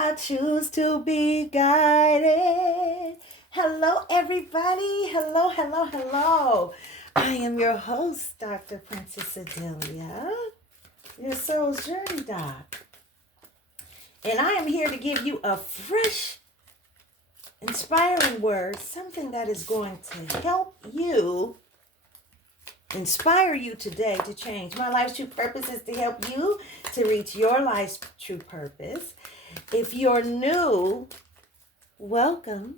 I choose to be guided. Hello, everybody. Hello, hello, hello. I am your host, Dr. Princess-Odilia, your soul's journey doc. And I am here to give you a fresh, inspiring word, something that is going to help you, inspire you today to change. My life's true purpose is to help you to reach your life's true purpose. If you're new, welcome.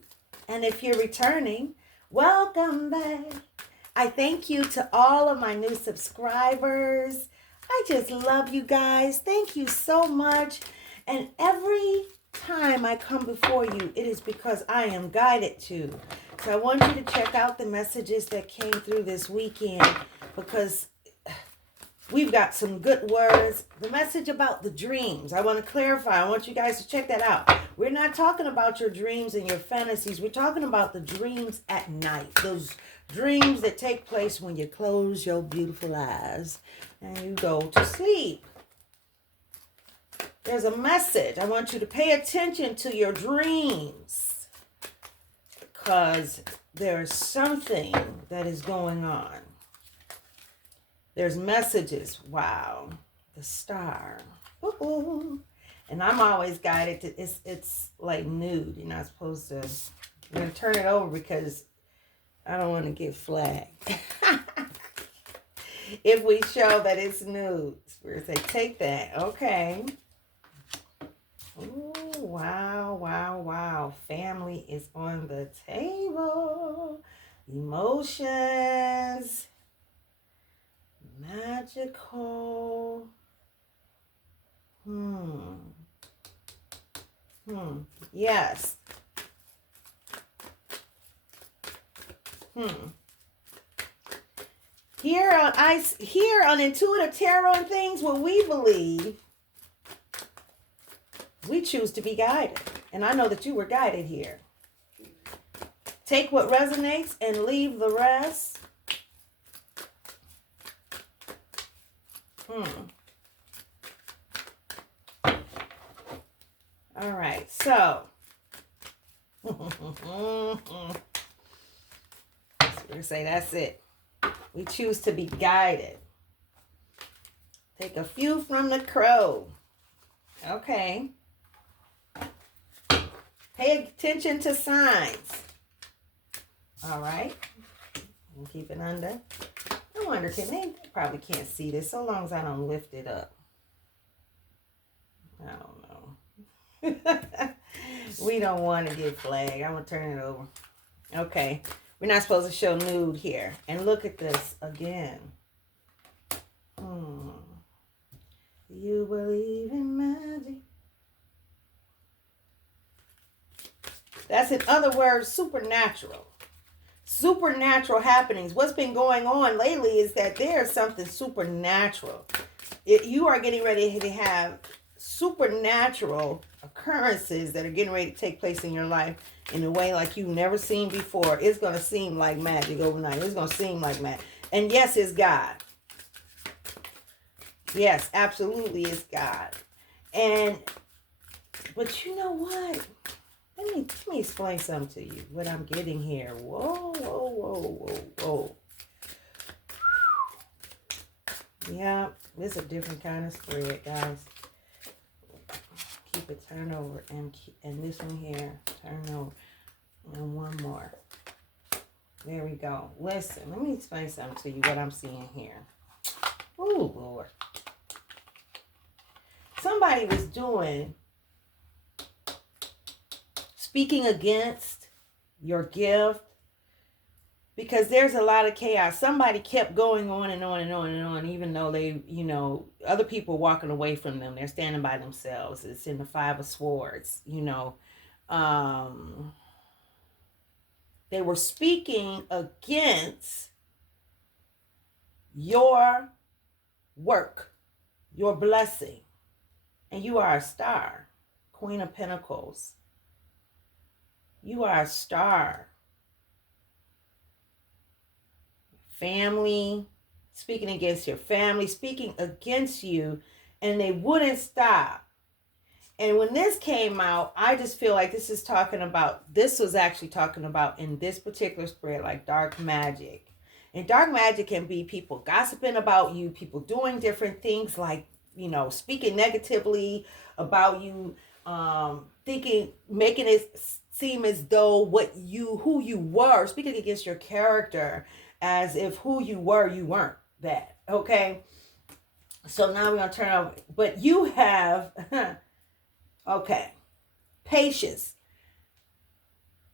And if you're returning, welcome back. I thank you to all of my new subscribers. I just love you guys. Thank you so much. And every time I come before you, it is because I am guided to. So I want you to check out the messages that came through this weekend because we've got some good words. The message about the dreams, I want to clarify. I want you guys to check that out. We're not talking about your dreams and your fantasies. We're talking about the dreams at night. Those dreams that take place when you close your beautiful eyes and you go to sleep. There's a message. I want you to pay attention to your dreams because there's something that is going on. There's messages. Wow. The star. Ooh. And I'm always guided to, it's like nude. You're not supposed to, I'm going to turn it over because I don't want to get flagged. If we show that it's nude, we're going to say, take that. Okay. Ooh, wow, wow, wow. Family is on the table. Emotions. Magical. Yes. Here on Intuitive Tarot and Things, what we believe, we choose to be guided. And I know that you were guided here. Take what resonates and leave the rest. All right, so we're gonna say that's it. We choose to be guided. Take a few from the crow. Okay. Pay attention to signs. All right. And keep it under. I wonder, they probably can't see this so long as I don't lift it up. I don't know. We don't want to get flagged. I'm going to turn it over. Okay. We're not supposed to show nude here. And look at this again. You believe in magic. That's, in other words, supernatural. Supernatural happenings. What's been going on lately is that there's something supernatural. You are getting ready to have supernatural occurrences that are getting ready to take place in your life in a way like you've never seen before. It's going to seem like magic overnight. It's going to seem like magic. And yes, it's God. Yes, absolutely, it's God. But you know what? Let me explain something to you, what I'm getting here. Whoa, whoa, whoa, whoa, whoa. Yeah, this is a different kind of spread, guys. Keep it turned over, and this one here, turn over, and one more. There we go. Listen, let me explain something to you, what I'm seeing here. Oh, Lord. Somebody was speaking against your gift, because there's a lot of chaos. Somebody kept going on and on and on and on, even though they, other people walking away from them. They're standing by themselves. It's in the Five of Swords, They were speaking against your work, your blessing. And you are a star, Queen of Pentacles. You are a star. Family, speaking against your family, speaking against you, and they wouldn't stop. And when this came out, I just feel like this was actually talking about in this particular spread, like dark magic. And dark magic can be people gossiping about you, people doing different things like, speaking negatively about you, making it seem as though who you were, speaking against your character as if who you weren't that. Okay. So now we're going to turn over, but you have, okay, patience.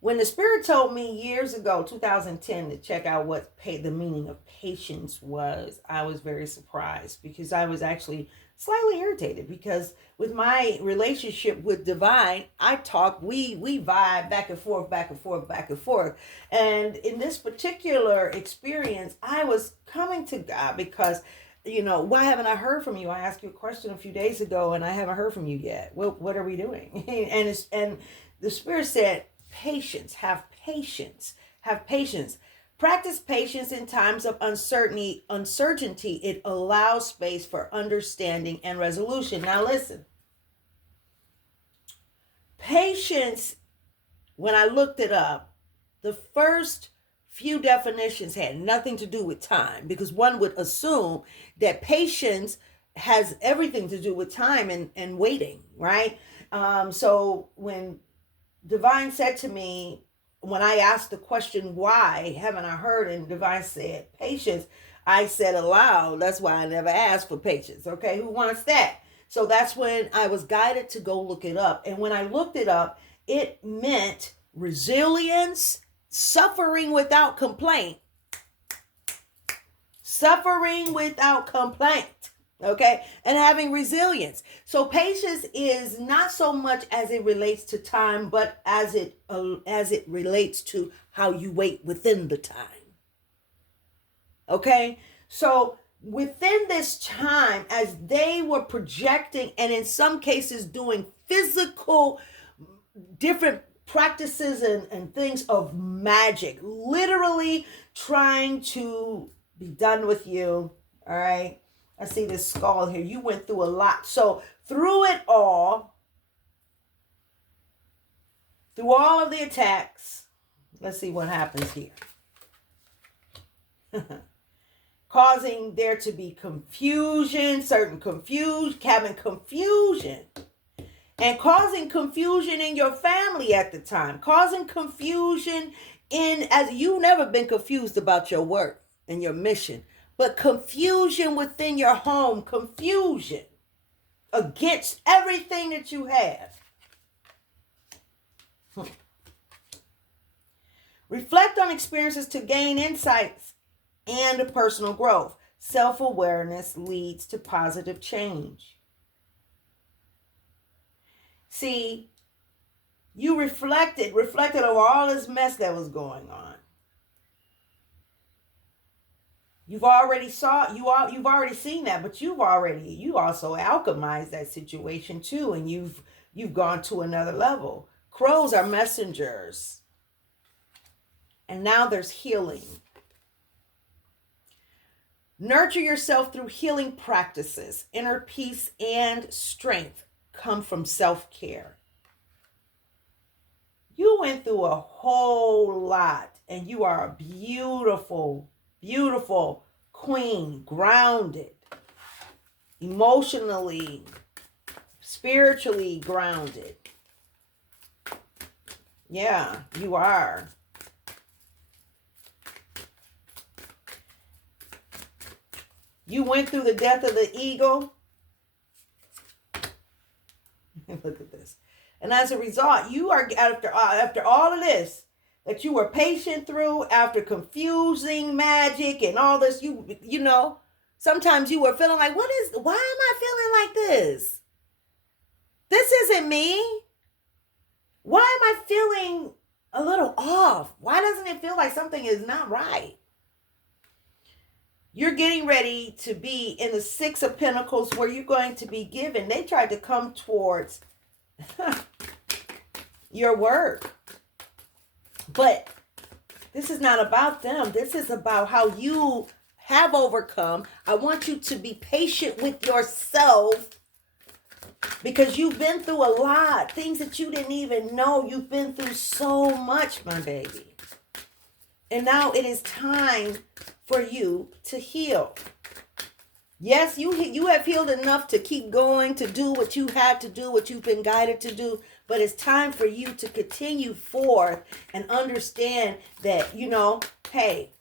When the Spirit told me years ago, 2010, to check out what the meaning of patience was, I was very surprised because I was actually slightly irritated because with my relationship with Divine, we vibe back and forth, back and forth, back and forth. And in this particular experience, I was coming to God because, why haven't I heard from you? I asked you a question a few days ago and I haven't heard from you yet. Well, what are we doing? and the Spirit said, patience, have patience, have patience. Practice patience in times of uncertainty. It allows space for understanding and resolution. Now listen, patience, when I looked it up, the first few definitions had nothing to do with time, because one would assume that patience has everything to do with time and waiting, right? So when Divine said to me, when I asked the question, why haven't I heard? And Divine said, patience. I said aloud, that's why I never asked for patience. Okay, who wants that? So that's when I was guided to go look it up. And when I looked it up, it meant resilience, suffering without complaint. Suffering without complaint. Okay, and having resilience. So patience is not so much as it relates to time, but as it relates to how you wait within the time. Okay, so within this time, as they were projecting and in some cases doing physical different practices and things of magic, literally trying to be done with you. All right. I see this skull here. You went through a lot. So through all of the attacks, let's see what happens here. Causing there to be confusion, having confusion. And causing confusion in your family at the time. Causing confusion as you've never been confused about your work and your mission. But confusion within your home, confusion against everything that you have. Reflect on experiences to gain insights and personal growth. Self-awareness leads to positive change. See, you reflected over all this mess that was going on. You've already seen that, but you also alchemized that situation too, and you've gone to another level. Crows are messengers. And now there's healing. Nurture yourself through healing practices. Inner peace and strength come from self-care. You went through a whole lot, and you are a beautiful, beautiful queen, grounded, emotionally, spiritually grounded. Yeah, you are. You went through the death of the eagle. Look at this. And as a result, you are, after all of this, that you were patient through, after confusing magic and all this, you know, sometimes you were feeling like, why am I feeling like this? This isn't me. Why am I feeling a little off? Why doesn't it feel like something is not right? You're getting ready to be in the Six of Pentacles where you're going to be given. They tried to come towards your work. But this is not about them. This is about how you have overcome. I want you to be patient with yourself Because you've been through a lot. Things that you didn't even know. You've been through so much, my baby. And now it is time for you to heal. Yes, you have healed enough to keep going, to do what you had to do, what you've been guided to do. But it's time for you to continue forth and understand that, hey,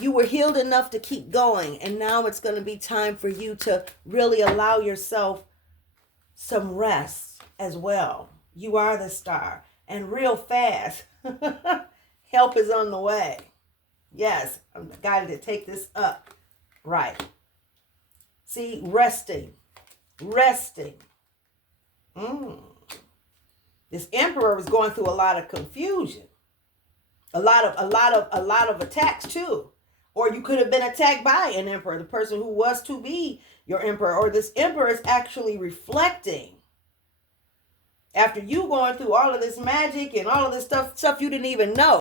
you were healed enough to keep going. And now it's going to be time for you to really allow yourself some rest as well. You are the star. And real fast, help is on the way. Yes, I'm guided to take this up. Right. See, resting. This emperor was going through a lot of confusion. A lot of attacks too. Or you could have been attacked by an emperor, the person who was to be your emperor. Or this emperor is actually reflecting. After you going through all of this magic and all of this stuff you didn't even know.